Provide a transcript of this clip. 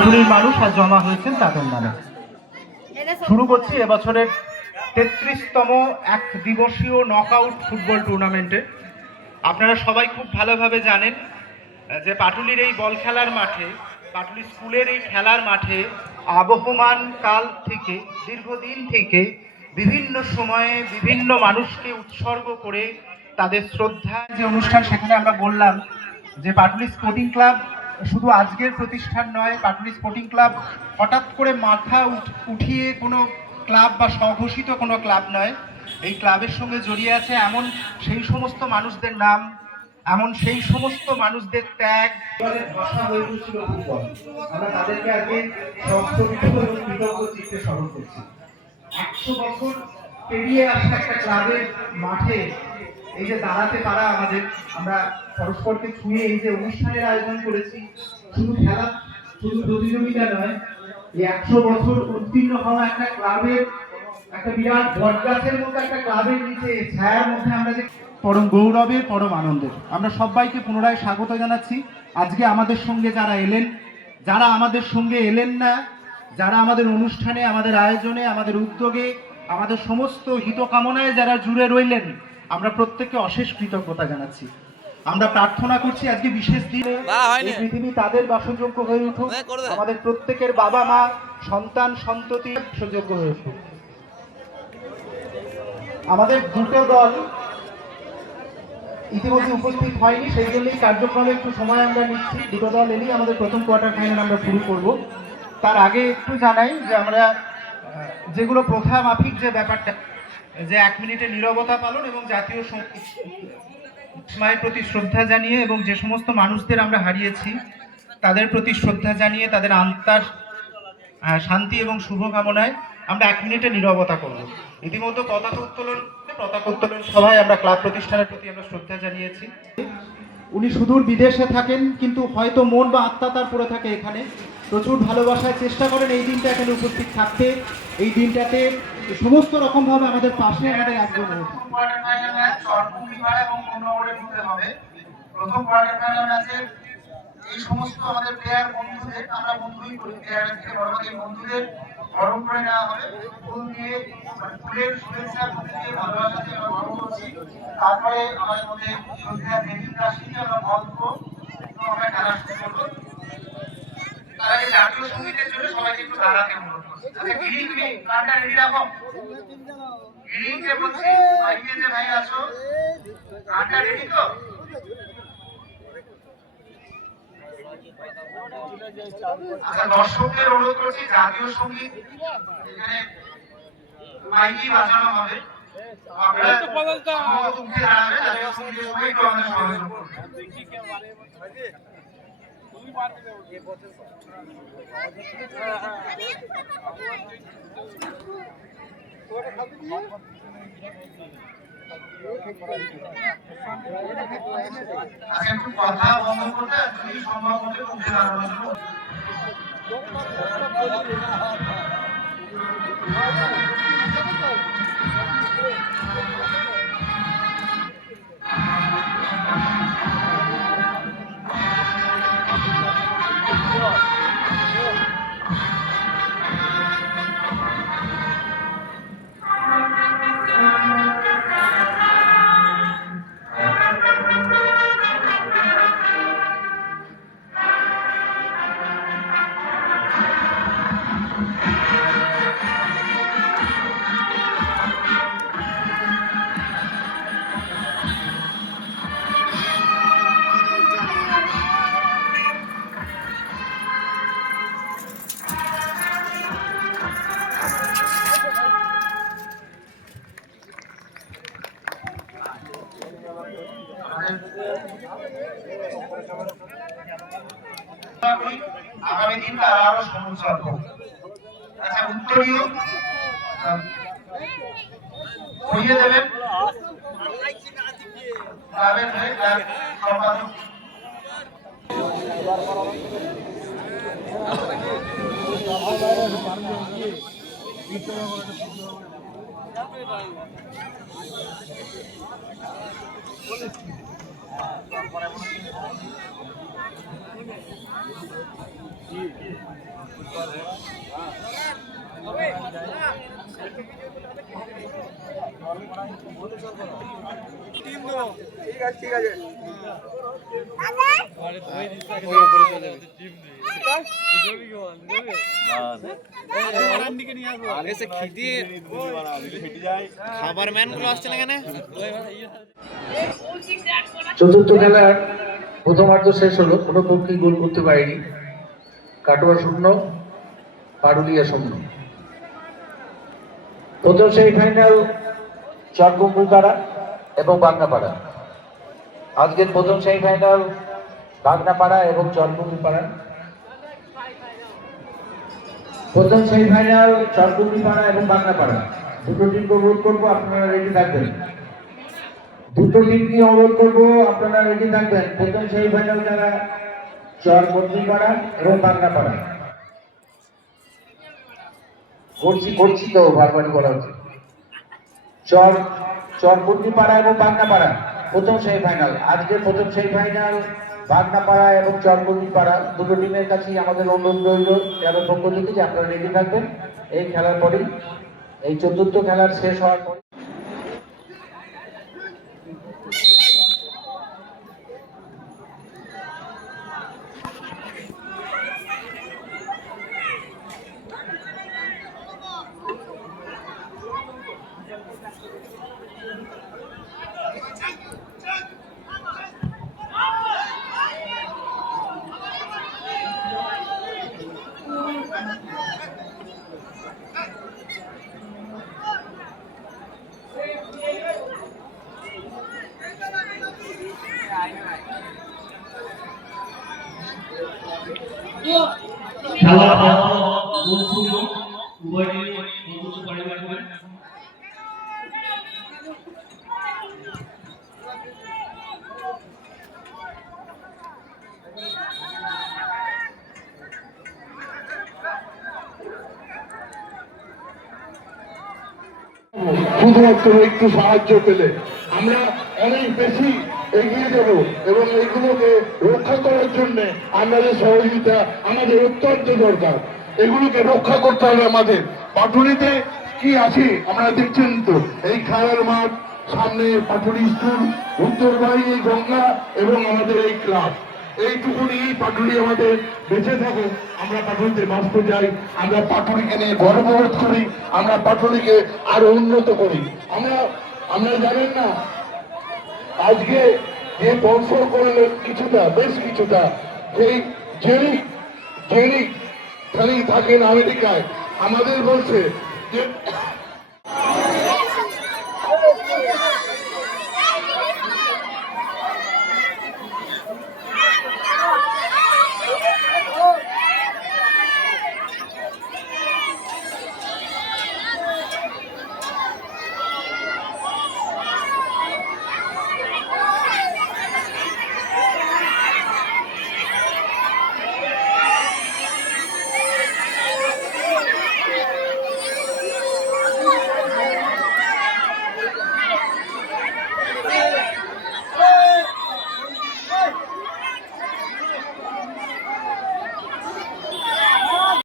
পাটুলির মানুষ আর জমা হয়েছেন তাদের নামে। শুরু করছি এবছরের ৩৩তম এক দিবসীয় নকআউট ফুটবল টুর্নামেন্টে। আপনারা সবাই খুব ভালোভাবে জানেন যে পাটুলির এই বল খেলার মাঠে, পাটুলি স্কুলের এই খেলার মাঠে আবহমান কাল থেকে, দীর্ঘদিন থেকে বিভিন্ন সময়ে বিভিন্ন মানুষকে উৎসর্গ করে তাদের শ্রদ্ধা যে অনুষ্ঠান, সেখানে আমরা বললাম যে পাটুলি স্পোর্টিং ক্লাব শুধু আজকের প্রতিষ্ঠান নয়। পাটুলি স্পোর্টিং ক্লাব হঠাৎ করে মাথা উঠিয়ে কোনো ক্লাব বা স্বঘোষিত কোনো ক্লাব নয়। এই ক্লাবের সঙ্গে জড়িয়ে আছে এমন সেই সমস্ত মানুষদের নাম, এমন সেই সমস্ত মানুষদের ত্যাগ, ভাষা হয়ে উঠেছিল ফুটবল। আমরা তাদেরকে আগে কৃতজ্ঞ চিত্তে স্মরণ করছি। 100 বছর পেরিয়ে আসা একটা ক্লাবের মাঠে এই যে দাঁড়াতে পারা আমাদের, আমরা পরস্পরকে ছুঁয়ে এই যে অনুষ্ঠানের আয়োজন করেছি, শুধু খেলা, শুধু প্রতিযোগিতা নয়, এই 100 বছর উত্তীর্ণ হওয়া একটা ক্লাবের, একটা বিরাট বটগাছের মতো একটা ক্লাবের নিচে ছায়ার মধ্যে আমরা যে পরম গৌরবের, পরম আনন্দের। আমরা সবাইকে পুনরায় স্বাগত জানাচ্ছি। আজকে আমাদের সঙ্গে যারা এলেন, যারা আমাদের সঙ্গে এলেন না, যারা আমাদের অনুষ্ঠানে, আমাদের আয়োজনে, আমাদের উদ্যোগে, আমাদের সমস্ত হিতকামনায় যারা জুড়ে রইলেন, আমরা প্রত্যেককে অশেষ কৃতজ্ঞতা জানাচ্ছি। আমরা প্রার্থনা করছি আজকে বিশেষ দিনে এই পৃথিবী তাদের বাসযোগ্য হয়ে উঠুক, আমাদের প্রত্যেকের বাবা মা, সন্তান সন্ততি বাসযোগ্য হয়ে উঠুক। আমাদের দুটো দল ইতিমধ্যে উপস্থিত হয়নি, সেই জন্যই কার্যক্রমে একটু সময় আমরা নিচ্ছি। দুটো দল এলেই আমাদের প্রথম কোয়ার্টার ফাইনাল আমরা শুরু করব। তার আগে একটু জানাই যে আমরা যেগুলো প্রথা মাফিক যে ব্যাপারটা, যে 1 মিনিটে নীরবতা পালন এবং জাতীয় মায়ের প্রতি শ্রদ্ধা জানিয়ে এবং যে সমস্ত মানুষদের আমরা হারিয়েছি তাদের প্রতি শ্রদ্ধা জানিয়ে তাদের আত্মার শান্তি এবং শুভকামনায় আমরা 1 মিনিটে নীরবতা করব। ইতিমধ্যে পতাকা উত্তোলন সভায় আমরা ক্লাব প্রতিষ্ঠানের প্রতি আমরা শ্রদ্ধা জানিয়েছি। উনি সুদূর বিদেশে থাকেন, কিন্তু হয়তো মন বা আত্মা তার পড়ে থাকে এখানে। প্রচুর ভালোবাসায় চেষ্টা করেন এই দিনটা এখানে উপস্থিত থাকতে, এই দিনটাতে সমস্ত রকম ভাবে আমাদের পাশে আমাদের একজন হয়েছে। প্রথম কোয়ার্টার ফাইনাল ম্যাচে এই সমস্ত আমাদের প্লেয়ার বন্ধুদের, আমরা বন্ধুই করি, প্লেয়ারের থেকে বড় এই বন্ধুদের গরম করে নেওয়া হবে। ফুল দিয়ে, ফুলের শুভেচ্ছা দিয়ে, ভালোবাসা দিয়ে আমরা গরম করছি। তারপরে আমাদের মধ্যে শ্রদ্ধা দেবীর রাশিতে আমরা গল্প এবং আমরা খেলা শুরু করবো। তার আগে জাতীয় সঙ্গীতের জন্য সবাইকে একটু দাঁড়াতে অনুরোধ করছি। আচ্ছা গিরিং, তুমি গানটা রেডি রাখো। গিরিং কে বলছি, ভাইকে যে ভাই আসো, গানটা রেডি তো? আচ্ছা দর্শকদের অনুরোধ করছি, জাতীয় সঙ্গীত এখানে মাইকি বাজানো হবে, আপনারা উঠে দাঁড়াবেন, জাতীয় সঙ্গীতের সময় একটু আমাদের সহযোগ করবেন। আচ্ছা একটু কথা বন্ধ করতে, যদি সম্ভব হলে উঠে দাঁড়ানোর জন্য। আগামী দিন তারা আরো সমুজ্জ্বল হোক। আচ্ছা উত্তরীয় পড়িয়ে দেবেন ক্লাবের হয়ে ক্লাব সম্পাদক। চতুর্থ খেলার প্রথমার্ধ শেষ হলো, কোনো পক্ষই গোল করতে পারেনি। কাটোয়া 0, পারুলিয়া 0। প্রথম সেমিফাইনাল চরকুম্বুপাড়া এবং বাগনাপাড়া। আজকের প্রথম সেমিফাইনাল বাগনাপাড়া এবং চরকুম্বুপাড়া। প্রথম সেমিফাইনাল চরকুম্বুপাড়া এবং বাগনাপাড়া। দুটো টিমকে অনুরোধ করবো আপনারা রেডি থাকবেন। দুটো টিমকে অনুরোধ করবো আপনারা রেডি থাকবেন। প্রথম সেমিফাইনাল যারা চরকুম্বুপাড়া এবং বাগনাপাড়া। করছি তো বারবারই বলা হচ্ছে। চরকুম্বুপাড়া এবং বাগনাপাড়া প্রথম সেমিফাইনাল। আজকে প্রথম সেমিফাইনাল বাগনাপাড়া এবং চরকুম্বুপাড়া। দুটো টিমের কাছেই আমাদের অনুরোধ রইল ক্লাবের পক্ষ থেকে যে আপনারা রেডি থাকবেন। এই খেলার পরেই, এই চতুর্থ খেলার শেষ হওয়ার পরে খেলা উভয় পরিবার শুধুমাত্র একটু সাহায্য পেলে আমরা অনেক বেশি এগিয়ে যাব এবং এগুলোকে রক্ষা করার জন্য আমাদের সহযোগিতা আমাদের অত্যন্ত দরকার। এগুলোকে রক্ষা করতে হবে আমাদের। পাটুলিতে কি আছে আমরা দেখছেন তো, এই খেলার মাঠ, সামনে পাটুলি স্কুল, উত্তর বাহিনী গঙ্গা এবং আমাদের এই ক্লাব। এইটুকু নিয়েই পাটুলি আমাদের বেঁচে থাকে। আমরা পাটুলিতে বাঁচতে চাই, আমরা পাটুলিকে নিয়ে গর্ববোধ করি, আমরা পাটুলিকে আরো উন্নত করি। আমরা জানেন না আজকে যে স্পন্সর করলেন কিছুটা, বেশ কিছুটা, সেই জেরি থাকেন আমেরিকায়, আমাদের বলছে যে